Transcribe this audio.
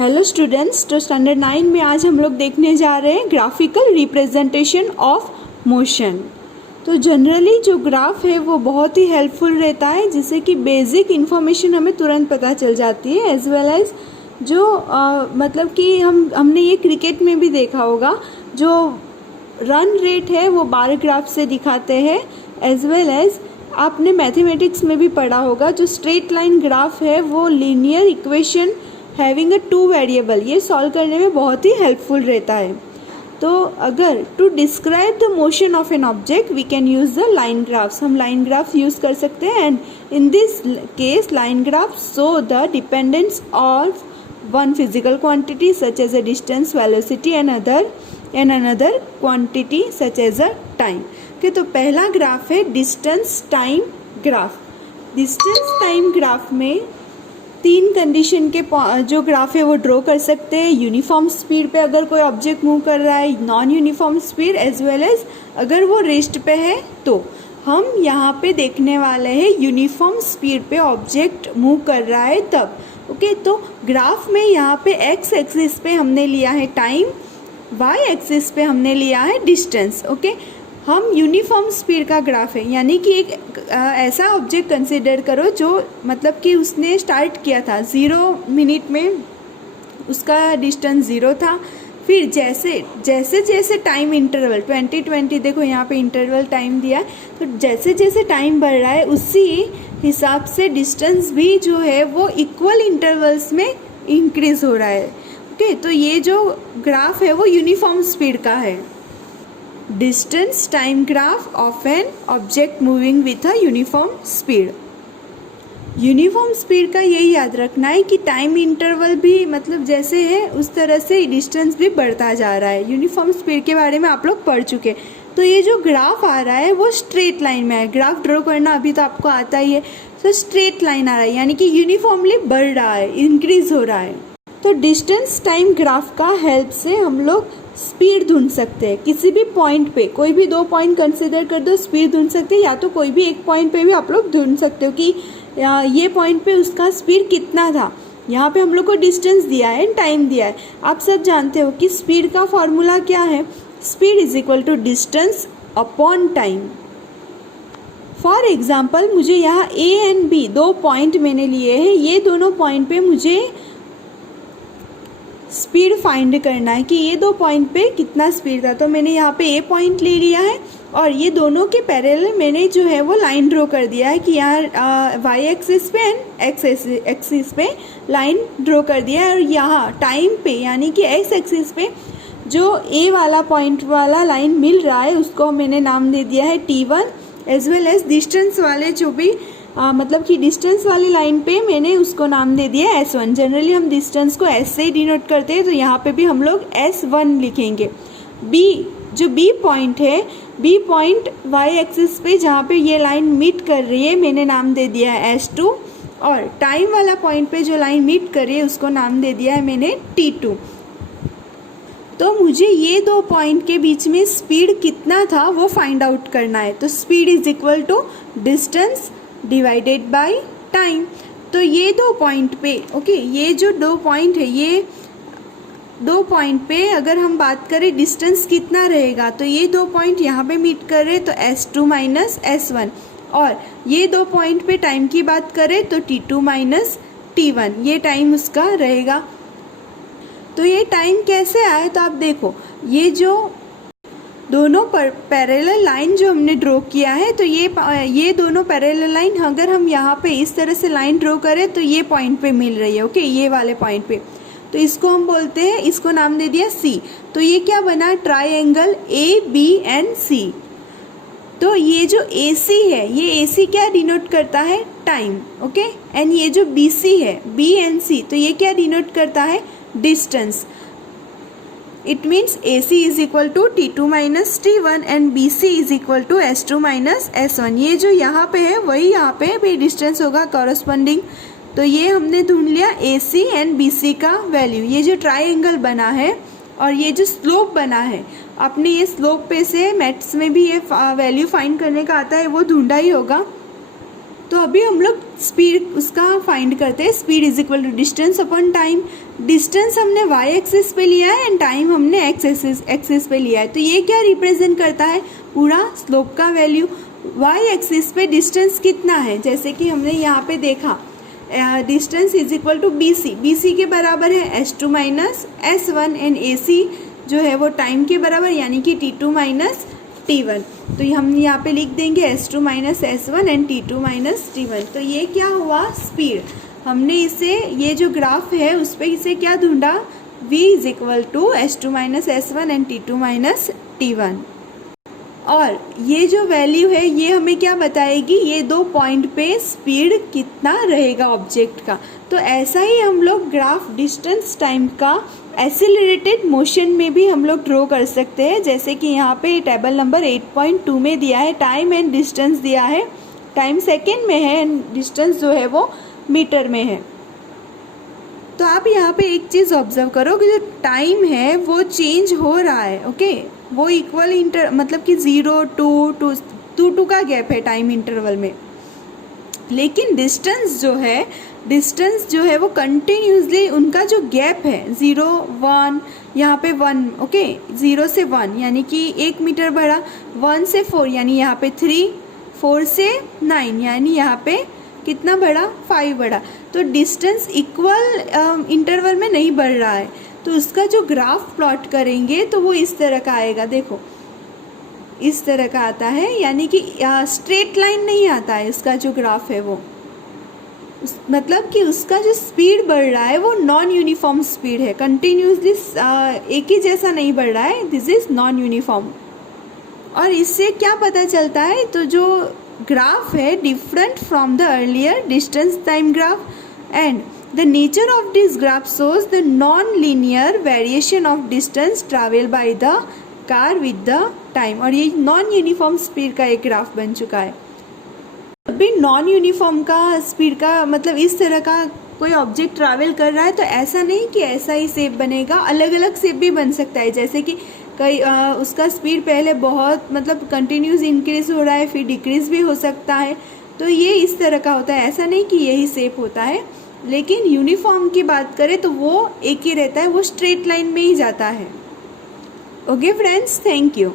Hello students, तो standard 9 में आज हम लोग देखने जा रहे हैं ग्राफिकल रिप्रेजेंटेशन ऑफ मोशन। तो जनरली जो ग्राफ है वो बहुत ही हेल्पफुल रहता है, जिससे कि बेसिक इन्फॉर्मेशन हमें तुरंत पता चल जाती है, एज वेल एज जो मतलब कि हमने ये क्रिकेट में भी देखा होगा, जो रन रेट है वो बार ग्राफ से दिखाते हैं, एज वेल एज आपने मैथमेटिक्स में भी पढ़ा होगा, जो स्ट्रेट लाइन ग्राफ है वो linear equation having a 2 variable, ये सॉल्व करने में बहुत ही हेल्पफुल रहता है। तो अगर to describe the motion of an object we can use the line graphs, हम लाइन ग्राफ्स यूज़ कर सकते हैं। And in this case line graph show the dependence of one physical quantity such as a distance, velocity and another quantity such as a time. Okay, तो पहला graph है distance time graph. Distance time graph में 3 condition के जो graph है वो draw कर सकते हैं। यूनिफॉर्म स्पीड पे अगर कोई ऑब्जेक्ट मूव कर रहा है, non uniform speed, as well as अगर वो रेस्ट पे है। तो हम यहाँ पे देखने वाले हैं यूनिफॉर्म स्पीड पे ऑब्जेक्ट मूव कर रहा है तब। ओके, तो ग्राफ में यहाँ पे एक्स एक्सिस पे हमने लिया है टाइम, वाई एक्सिस पे हमने लिया है डिस्टेंस। ओके, हम यूनिफॉर्म स्पीड का ग्राफ है, यानी कि एक ऐसा ऑब्जेक्ट कंसिडर करो जो मतलब कि उसने स्टार्ट किया था 0 मिनट में, उसका डिस्टेंस 0 था। फिर जैसे जैसे टाइम इंटरवल 20 देखो यहाँ पे इंटरवल टाइम दिया है, तो जैसे जैसे टाइम बढ़ रहा है उसी हिसाब से डिस्टेंस भी जो है वो इक्वल इंटरवल्स में इंक्रीज हो रहा है। ओके, तो ये जो ग्राफ है वो यूनिफॉर्म स्पीड का है। Distance time graph of an object moving with a uniform speed. Uniform speed का यही याद रखना है कि टाइम इंटरवल भी मतलब जैसे है उस तरह से डिस्टेंस भी बढ़ता जा रहा है। यूनिफॉर्म स्पीड के बारे में आप लोग पढ़ चुके। तो ये जो ग्राफ आ रहा है वो स्ट्रेट लाइन में है। ग्राफ ड्रॉ करना अभी तो आपको आता ही है। तो स्ट्रेट लाइन आ रहा है, यानी कि यूनिफॉर्मली बढ़ रहा है, इंक्रीज हो रहा है। तो डिस्टेंस टाइम ग्राफ का हेल्प से हम लोग स्पीड ढूंढ सकते हैं। किसी भी पॉइंट पे, कोई भी 2 पॉइंट कंसिडर कर दो, स्पीड ढूंढ सकते हैं, या तो कोई भी एक पॉइंट पे भी आप लोग ढूंढ सकते हो कि ये पॉइंट पे उसका स्पीड कितना था। यहाँ पे हम लोग को डिस्टेंस दिया है, टाइम दिया है। आप सब जानते हो कि स्पीड का फॉर्मूला क्या है। Speed is equal to distance upon time. For example, मुझे यहाँ ए एंड बी 2 पॉइंट मैंने लिए हैं। ये दोनों पॉइंट पे मुझे स्पीड फाइंड करना है कि ये 2 पॉइंट पे कितना स्पीड था। तो मैंने यहाँ पे ए पॉइंट ले लिया है और ये दोनों के पैरेलल मैंने जो है वो लाइन ड्रॉ कर दिया है कि यहाँ वाई एक्सिस पे एंड एक्स एक्सिस पे लाइन ड्रॉ कर दिया है। और यहाँ टाइम पे यानी कि एक्स एक्सिस पे जो ए वाला पॉइंट वाला लाइन मिल रहा है उसको मैंने नाम दे दिया है T1, as well as distance वाले जो भी मतलब कि डिस्टेंस वाली लाइन पे मैंने उसको नाम दे दिया S1। जनरली हम डिस्टेंस को S से ही डिनोट करते हैं, तो यहाँ पे भी हम लोग S1 लिखेंगे। B, जो B पॉइंट है, B पॉइंट Y एक्सिस पे जहाँ पे ये लाइन मीट कर रही है मैंने नाम दे दिया है S2। और टाइम वाला पॉइंट पे जो लाइन मीट कर रही है उसको नाम दे दिया है मैंने T2। तो मुझे ये 2 पॉइंट के बीच में स्पीड कितना था वो फाइंड आउट करना है। तो speed is equal to distance divided by time. तो ये 2 पॉइंट पे, ओके, ये जो 2 पॉइंट है, ये 2 पॉइंट पे अगर हम बात करें डिस्टेंस कितना रहेगा, तो ये 2 पॉइंट यहाँ पे मीट कर रहे तो S2 माइनस S1। और ये 2 पॉइंट पे टाइम की बात करें तो T2 माइनस T1, ये टाइम उसका रहेगा। तो ये टाइम कैसे आए, तो आप देखो ये जो दोनों पैरेलल लाइन जो हमने ड्रॉ किया है, तो ये दोनों पैरेलल लाइन अगर हम यहाँ पे इस तरह से लाइन ड्रॉ करें तो ये पॉइंट पे मिल रही है। ओके, ये वाले पॉइंट पे, तो इसको हम बोलते हैं, इसको नाम दे दिया C। तो ये क्या बना, ट्राइंगल ABNC। तो ये जो AC है, ये AC क्या डिनोट करता है, टाइम। ओके, एंड ये जो BC है, BNC, तो ये क्या डिनोट करता है, distance. It means AC is equal to T2 minus T1 and BC is equal to S2 minus S1। ये जो यहाँ पे है वही यहाँ पे भी डिस्टेंस होगा कॉरस्पॉन्डिंग। तो ये हमने ढूंढ लिया AC एंड BC का वैल्यू। ये जो ट्राइंगल बना है और ये जो स्लोप बना है, आपने ये स्लोप पे से मैथ्स में भी ये वैल्यू फाइंड करने का आता है, वो ढूंढा ही होगा। तो अभी हम लोग स्पीड उसका फाइंड करते हैं। Speed is equal to distance upon time. Distance हमने वाई एक्सिस पे लिया है एंड टाइम हमने एक्स एक्सिस पे लिया है। तो ये क्या रिप्रेजेंट करता है, पूरा स्लोप का वैल्यू। वाई एक्सिस पे डिस्टेंस कितना है, जैसे कि हमने यहाँ पे देखा distance is equal to B C. B C के बराबर है S2 माइनस S1 एंड ए सी जो है वो टाइम के बराबर यानी कि T2 माइनस T1। तो हम यहाँ पे लिख देंगे S2 माइनस S1 एंड T2 माइनस T1। तो ये क्या हुआ, स्पीड। हमने इसे, ये जो ग्राफ है उस पर इसे क्या ढूंढा, v is equal to S2 माइनस S1 एंड T2 माइनस T1। और ये जो वैल्यू है ये हमें क्या बताएगी, ये दो पॉइंट पे स्पीड कितना रहेगा ऑब्जेक्ट का। तो ऐसा ही हम लोग ग्राफ डिस्टेंस टाइम का एक्सीलरेटेड मोशन में भी हम लोग ड्रॉ कर सकते हैं। जैसे कि यहाँ पे टेबल नंबर 8.2 में दिया है, टाइम एंड डिस्टेंस दिया है। टाइम सेकेंड में है एंड डिस्टेंस जो है वो मीटर में है। तो आप यहाँ पे एक चीज़ ऑब्जर्व करो कि जो टाइम है वो चेंज हो रहा है, ओके। वो इक्वल मतलब कि 0 2 का गैप है टाइम इंटरवल में। लेकिन डिस्टेंस जो है वो कंटिन्यूसली उनका जो गैप है 0 1, यहाँ पे 1, ओके। 0 से 1 यानी कि 1 मीटर बढ़ा, 1 से 4 यानी यहाँ पे 3, 4 से 9 यानी यहाँ पे कितना बढ़ा, 5 बढ़ा। तो डिस्टेंस इक्वल इंटरवल में नहीं बढ़ रहा है। तो उसका जो ग्राफ प्लॉट करेंगे तो वो इस तरह का आएगा, देखो इस तरह का आता है, यानी कि स्ट्रेट लाइन नहीं आता है उसका जो ग्राफ है वो। मतलब कि उसका जो स्पीड बढ़ रहा है वो नॉन यूनिफॉर्म स्पीड है, कंटिन्यूसली एक ही जैसा नहीं बढ़ रहा है, दिस इज नॉन यूनिफॉर्म। और इससे क्या पता चलता है, तो जो ग्राफ है different from the earlier distance time graph and the nature of this graph shows the non linear variation of distance travel by the car with the time. और ये नॉन यूनिफॉर्म स्पीड का एक graph बन चुका है। अभी non uniform का speed का मतलब इस तरह का कोई ऑब्जेक्ट ट्रैवल कर रहा है तो ऐसा नहीं कि ऐसा ही शेप बनेगा, अलग अलग शेप भी बन सकता है। जैसे कि कई उसका स्पीड पहले बहुत मतलब कंटिन्यूस इंक्रीज हो रहा है, फिर डिक्रीज भी हो सकता है। तो ये इस तरह का होता है, ऐसा नहीं कि यही शेप होता है। लेकिन यूनिफॉर्म की बात करें तो वो एक ही रहता है, वो स्ट्रेट लाइन में ही जाता है। Okay friends, thank you.